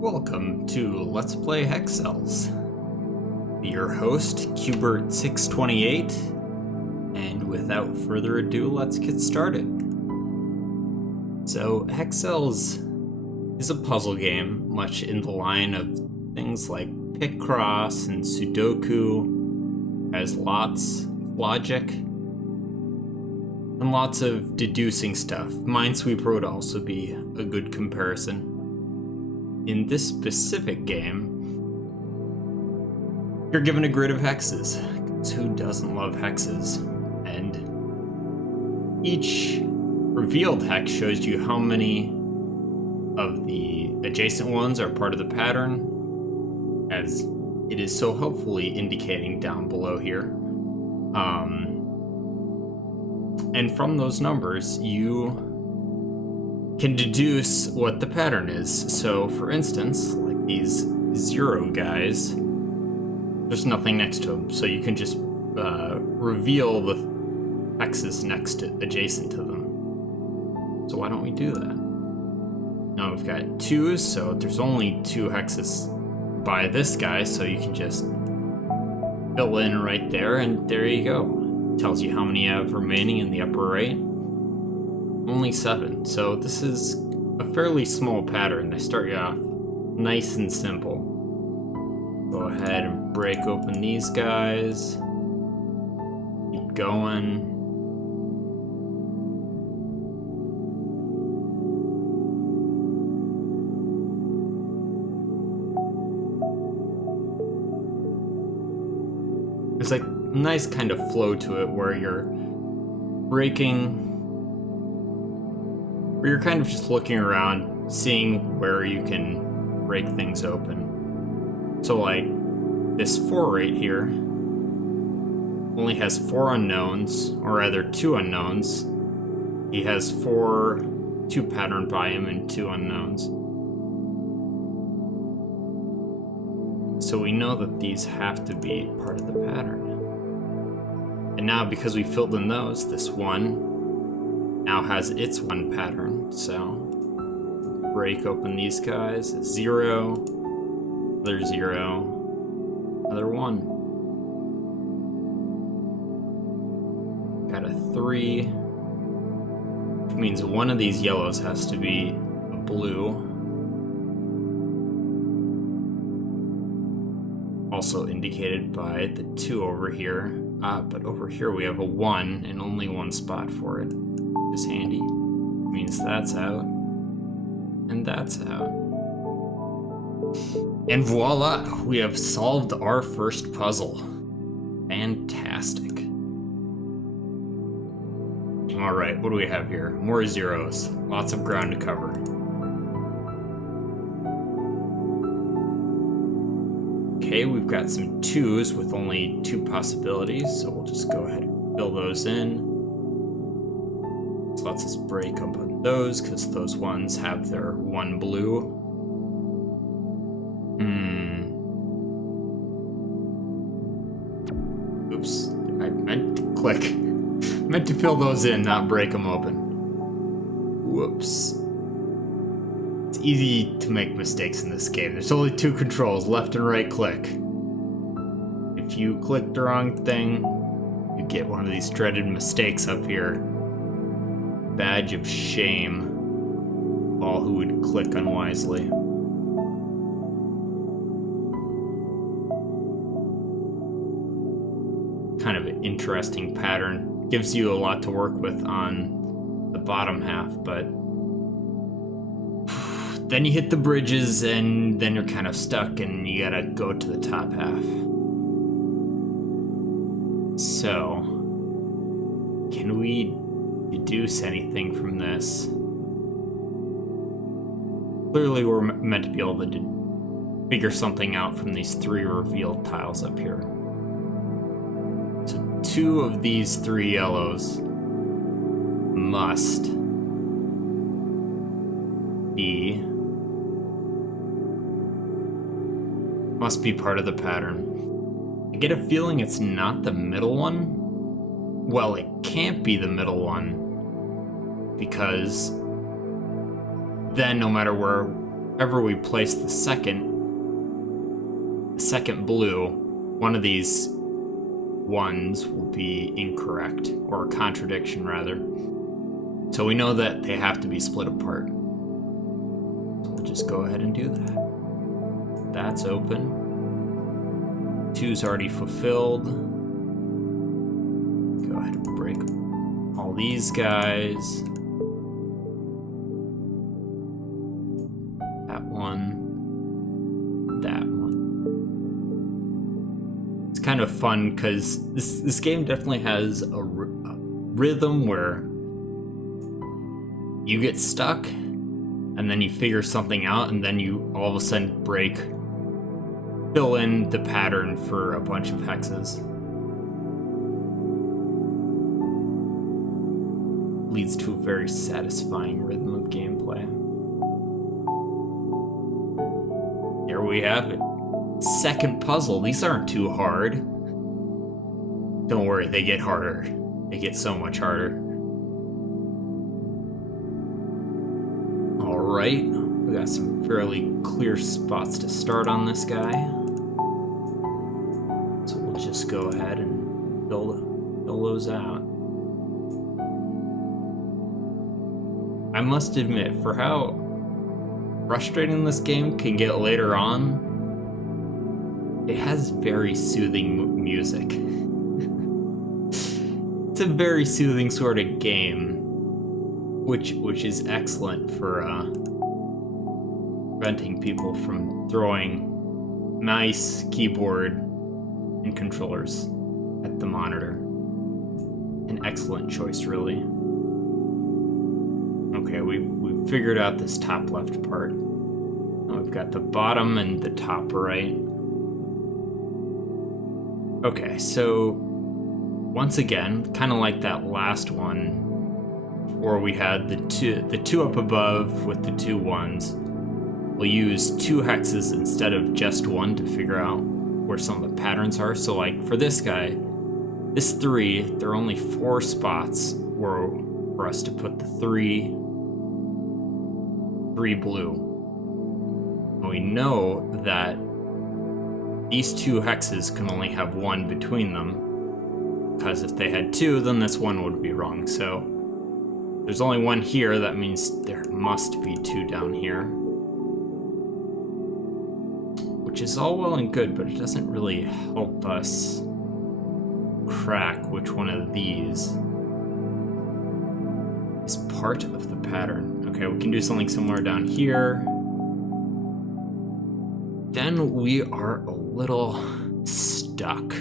Welcome to Let's Play Hexcells. Your host, Cubert628, and without further ado, let's get started. So, Hexcells is a puzzle game, much in the line of things like Picross and Sudoku, has lots of logic, and lots of deducing stuff. Minesweeper would also be a good comparison. In this specific game, you're given a grid of hexes, because who doesn't love hexes? And each revealed hex shows you how many of the adjacent ones are part of the pattern, as it is so helpfully indicating down below here. And from those numbers, you can deduce what the pattern is. So for instance, like these 0 guys, there's nothing next to them, so you can just reveal the hexes next to adjacent to them. So why don't we do that? Now we've got 2s, so there's only 2 hexes by this guy, so you can just fill in right there, and there you go. Tells you how many you have remaining in the upper right. Only 7, so this is a fairly small pattern. They start you off nice and simple. Go ahead and break open these guys. Keep going. There's like a nice kind of flow to it where you're breaking, where you're kind of just looking around, seeing where you can break things open. So like this 4 right here only has 4 unknowns, or rather 2 unknowns. He has 2 pattern by him and 2 unknowns. So we know that these have to be part of the pattern. And now because we filled in those, this 1 now has its 1 pattern, so break open these guys. 0, another 0, another 1. Got a 3, which means one of these yellows has to be a blue. Also indicated by the 2 over here. But over here we have a 1 and only 1 spot for it. Is handy. Means that's out. And that's out. And voila! We have solved our first puzzle. Fantastic. Alright, what do we have here? More 0s. Lots of ground to cover. Okay, we've got some 2s with only 2 possibilities, so we'll just go ahead and fill those in. So let's just break open those, because those ones have their 1 blue. Oops, I meant to click. I meant to fill those in, not break them open. Whoops. It's easy to make mistakes in this game. There's only 2 controls, left and right click. If you click the wrong thing, you get one of these dreaded mistakes up here. Badge of shame. All who would click unwisely. Kind of an interesting pattern. Gives you a lot to work with on the bottom half, but then you hit the bridges and then you're kind of stuck and you gotta go to the top half. So, can we deduce anything from this? Clearly we're meant to be able to figure something out from these 3 revealed tiles up here. So 2 of these 3 yellows must be part of the pattern. I get a feeling it's not the middle one. Well, it can't be the middle one, because then no matter where wherever we place the second blue, one of these ones will be incorrect, or a contradiction rather. So we know that they have to be split apart. So we'll just go ahead and do that. That's open. 2's already fulfilled. Go ahead and break all these guys. That one. That one. It's kind of fun because this game definitely has a rhythm where you get stuck and then you figure something out and then you all of a sudden fill in the pattern for a bunch of hexes. Leads to a very satisfying rhythm of gameplay. There we have it. Second puzzle. These aren't too hard. Don't worry, they get harder. They get so much harder. Alright, we got some fairly clear spots to start on this guy. So we'll just go ahead and fill those out. I must admit, for how frustrating this game can get later on, it has very soothing music. It's a very soothing sort of game, which is excellent for preventing people from throwing mouse, keyboard, and controllers at the monitor. An excellent choice, really. Okay, we've figured out this top left part. Now we've got the bottom and the top right. Okay, so once again, kind of like that last one, where we had the two up above with the 2 ones, we'll use 2 hexes instead of just 1 to figure out where some of the patterns are. So like for this guy, this 3, there are only 4 spots for us to put the 3 blue. And we know that these 2 hexes can only have 1 between them, because if they had 2, then this one would be wrong. So there's only 1 here, that means there must be 2 down here. Which is all well and good, but it doesn't really help us crack which one of these is part of the pattern. Okay, we can do something similar down here. Then we are a little stuck.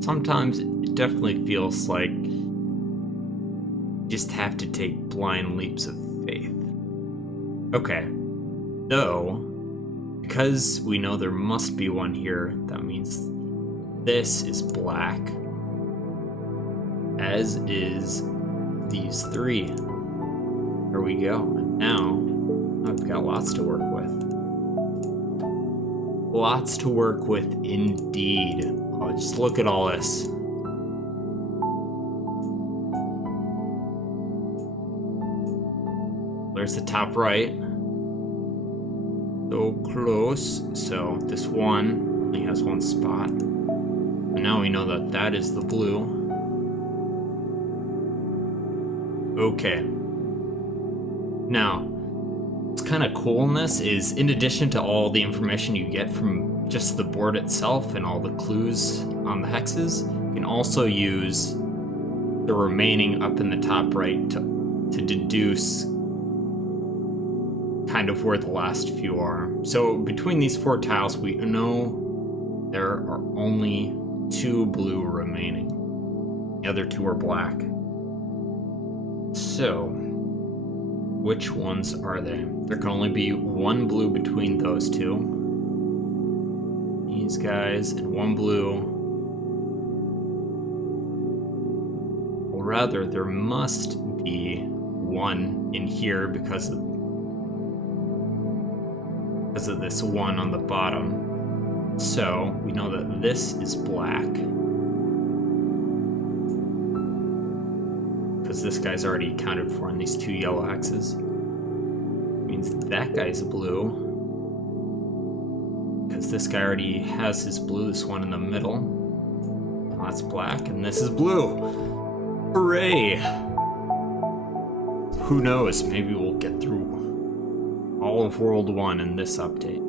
Sometimes it definitely feels like you just have to take blind leaps of faith. Okay, so because we know there must be 1 here, that means this is black, as is these 3. There we go. And now I've got lots to work with. Lots to work with indeed. Oh, just look at all this. There's the top right. So close. So this one only has 1 spot. And now we know that that is the blue. Okay. Now, what's kind of cool in this is, in addition to all the information you get from just the board itself and all the clues on the hexes, you can also use the remaining up in the top right to deduce kind of where the last few are. So between these 4 tiles, we know there are only 2 blue remaining. The other 2 are black. So, which ones are they? There can only be 1 blue between those 2. These guys, and 1 blue. Or rather, there must be 1 in here because of this 1 on the bottom. So, we know that this is black. Because this guy's already accounted for in these 2 yellow hexes. We means that guy's blue. Because this guy already has his blue, this one in the middle. That's black, and this is blue. Hooray! Who knows, maybe we'll get through all of World 1 in this update.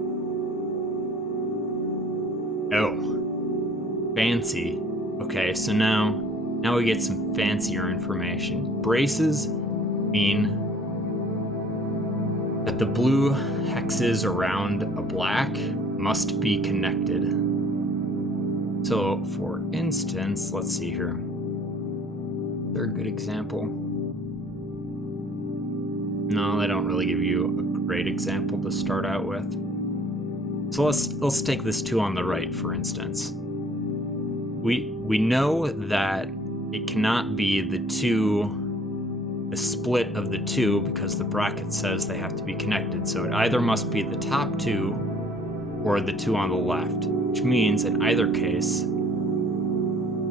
Oh, fancy. Okay, so now we get some fancier information. Braces mean that the blue hexes around a black must be connected. So, for instance, let's see here. Is there a good example? No, they don't really give you a great example to start out with. So let's take this 2 on the right, for instance. We know that it cannot be the split of the 2 because the bracket says they have to be connected. So it either must be the top 2 or the 2 on the left, which means in either case,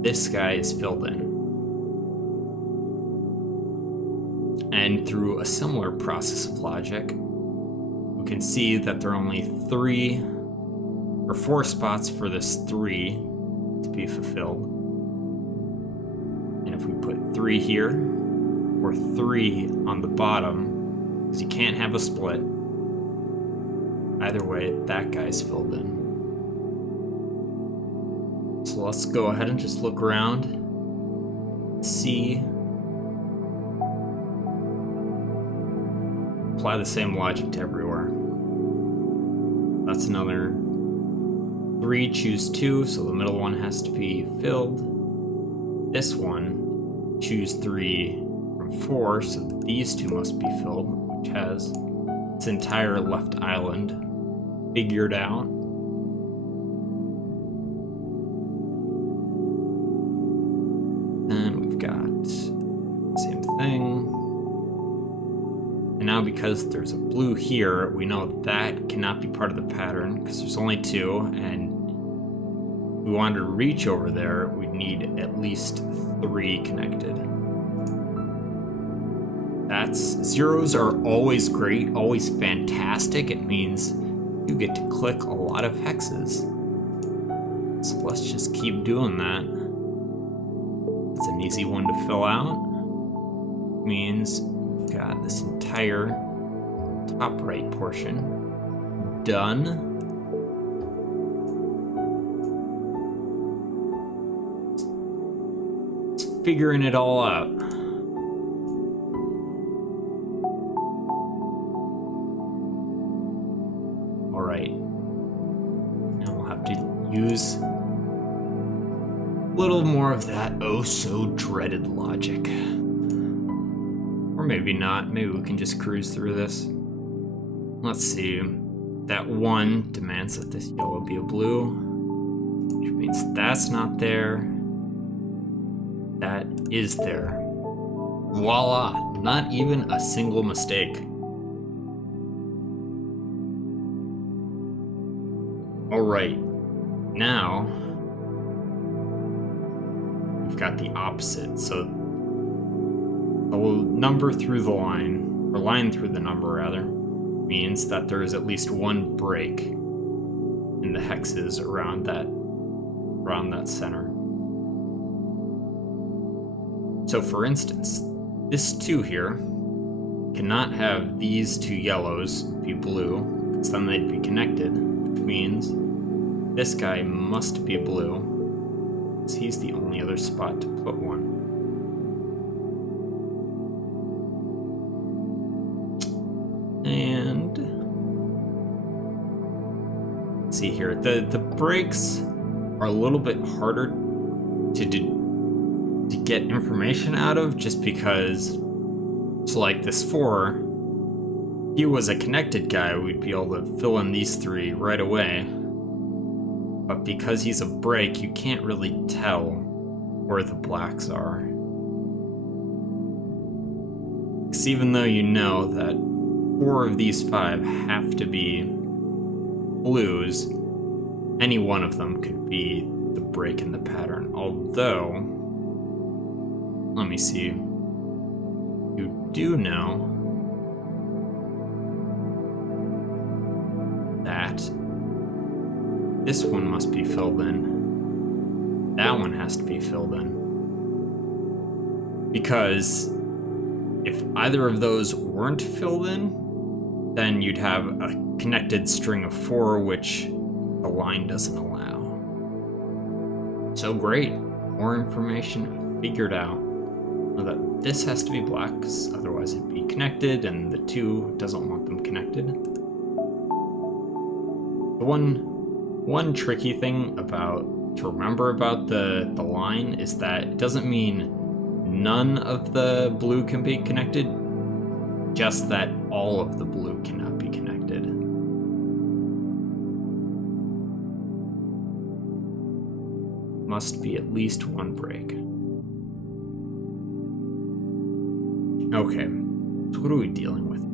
this guy is filled in. And through a similar process of logic, we can see that there are only 4 spots for this 3 to be fulfilled. And if we put 3 here, or 3 on the bottom, because you can't have a split, either way, that guy's filled in. So let's go ahead and just look around, see, apply the same logic to everywhere. That's another 3, choose 2, so the middle one has to be filled. This one, choose 3 from 4, so these 2 must be filled, which has its entire left island figured out. And we've got same thing. And now because there's a blue here, we know that cannot be part of the pattern because there's only 2, and if we wanted to reach over there, we'd need at least 3 connected. Zeros are always great, always fantastic. It means you get to click a lot of hexes. So let's just keep doing that. It's an easy one to fill out. It means we've got this entire top right portion done. It's figuring it all out. Use a little more of that oh so dreaded logic. Or maybe not, maybe we can just cruise through this. Let's see, that 1 demands that this yellow be a blue, which means that's not there. That is there. Voila, not even a single mistake. Alright. Now, we've got the opposite. So the number through the line, or line through the number rather, means that there is at least 1 break in the hexes around that center. So for instance, this 2 here cannot have these 2 yellows be blue, because then they'd be connected, which means this guy must be blue, because he's the only other spot to put 1. And let's see here. The breaks are a little bit harder to get information out of, just because, so like this 4, if he was a connected guy, we'd be able to fill in these 3 right away. But because he's a break, you can't really tell where the blacks are. Because even though you know that 4 of these 5 have to be blues, any one of them could be the break in the pattern. Although, let me see, you do know that. This one must be filled in. That one has to be filled in. Because if either of those weren't filled in, then you'd have a connected string of 4, which the line doesn't allow. So great, more information figured out. Now that this has to be black, because otherwise it'd be connected, and the 2 doesn't want them connected. The one tricky thing to remember about the line is that it doesn't mean none of the blue can be connected, just that all of the blue cannot be connected. Must be at least one break. Okay, so what are we dealing with?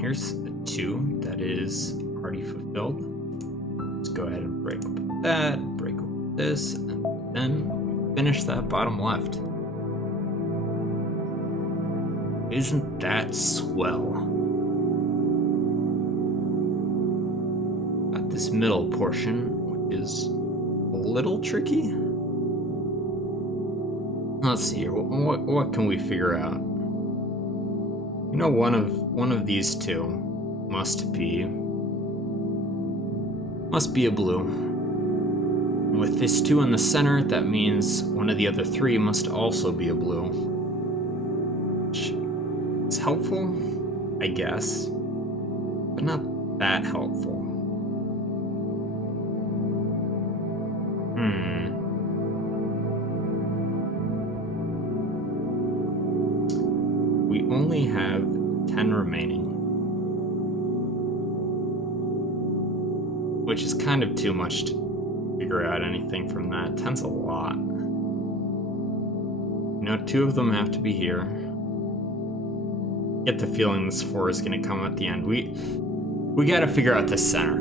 Here's a 2 that is already fulfilled. Let's go ahead and break open that, break open this, and then finish that bottom left. Isn't that swell? Got this middle portion, which is a little tricky. Let's see here. What can we figure out? You know, one of these 2 must be a blue. With this 2 in the center, that means one of the other 3 must also be a blue. Which is helpful, I guess, but not that helpful. We only have 10 remaining, which is kind of too much to figure out anything from that. 10's a lot. You know, 2 of them have to be here. Get the feeling this 4 is going to come at the end. We got to figure out the center.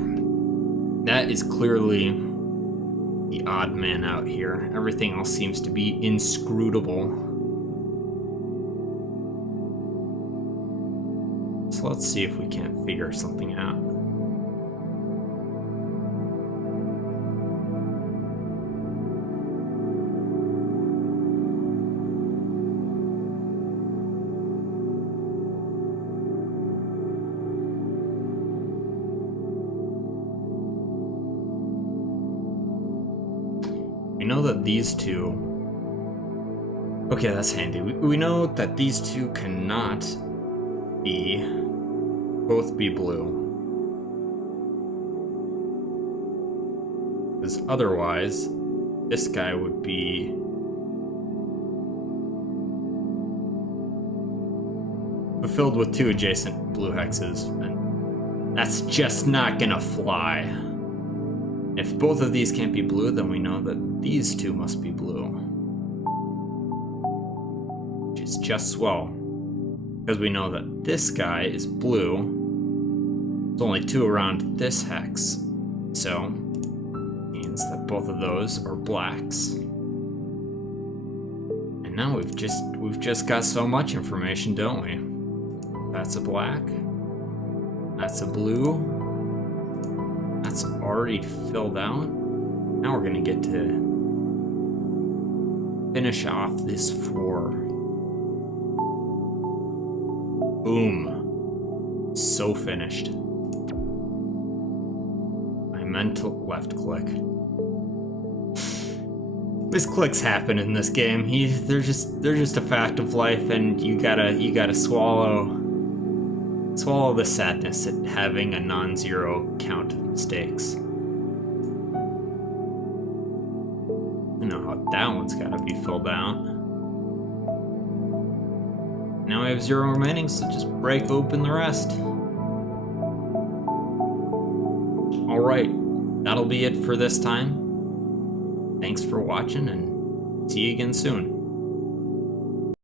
That is clearly the odd man out here. Everything else seems to be inscrutable. So let's see if we can't figure something out. We know that these 2... Okay, that's handy. We know that these 2 cannot both be blue. Because otherwise, this guy would be... filled with 2 adjacent blue hexes, and that's just not gonna fly. If both of these can't be blue, then we know that these 2 must be blue. Which is just swell. Because we know that this guy is blue. There's only 2 around this hex. So, means that both of those are blacks. And now we've just got so much information, don't we? That's a black. That's a blue. That's already filled out. Now we're gonna get to finish off this 4. Boom. So finished. I meant to left click. Misclicks happen in this game. They're just a fact of life, and you gotta swallow the sadness at having a non-zero count of mistakes. You know how that one's gotta be filled out. Now we have 0 remaining, so just break open the rest. Alright, that'll be it for this time. Thanks for watching, and see you again soon.